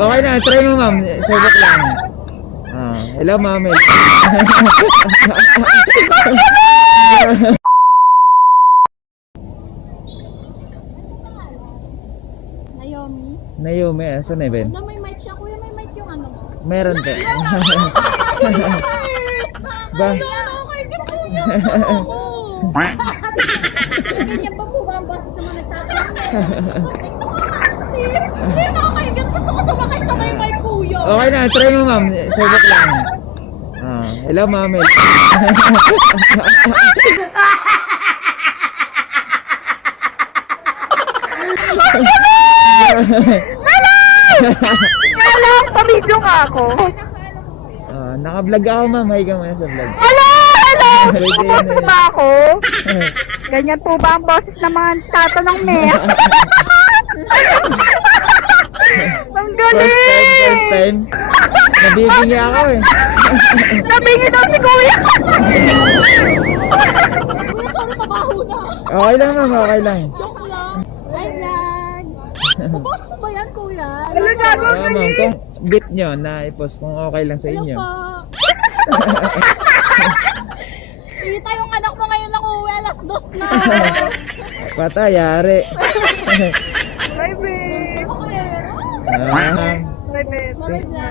Okay na, try mo ma'am. Subok lang. Hello ma'am. Naomi? Naomi, saan na Ben? Na may mic siya. Kuya, may mic yung ano mo. Meron po. Ba? Okay, gusto niya ako. Ganyan pa po ba ang boss naman nagtatanong eh? Nakakaigan. Gusto ko sumakay sa may mic, kuya. Okay na, try mo ma'am. Subok lang. Hello ma'am. Hello! Pabidyo nga ako. Naka-vlog ako ma'am. Hi ka muna sa vlog. Hello! Hello! Ready Tapos na ba ako? Ganyan po ba ang boses ng mga tatanong niya? Ang galing! First time. Nabibingi ako eh. Nabingi daw si Kuya! Kuya, sorry, mabaho na. Okay lang ma'am, okay lang. Joke lang. Hi, vlog. Maboss mo ba yan, kuya? Hello, gago! Ma'am, kung bit nyo na i-post kung okay lang sa Hello inyo. po. Kita yung anak mo ngayon ng uwi, alas 2 na. Patay, yari. Bye, babe! Ako eh. Ah, Bye, babe! Bye, vlog.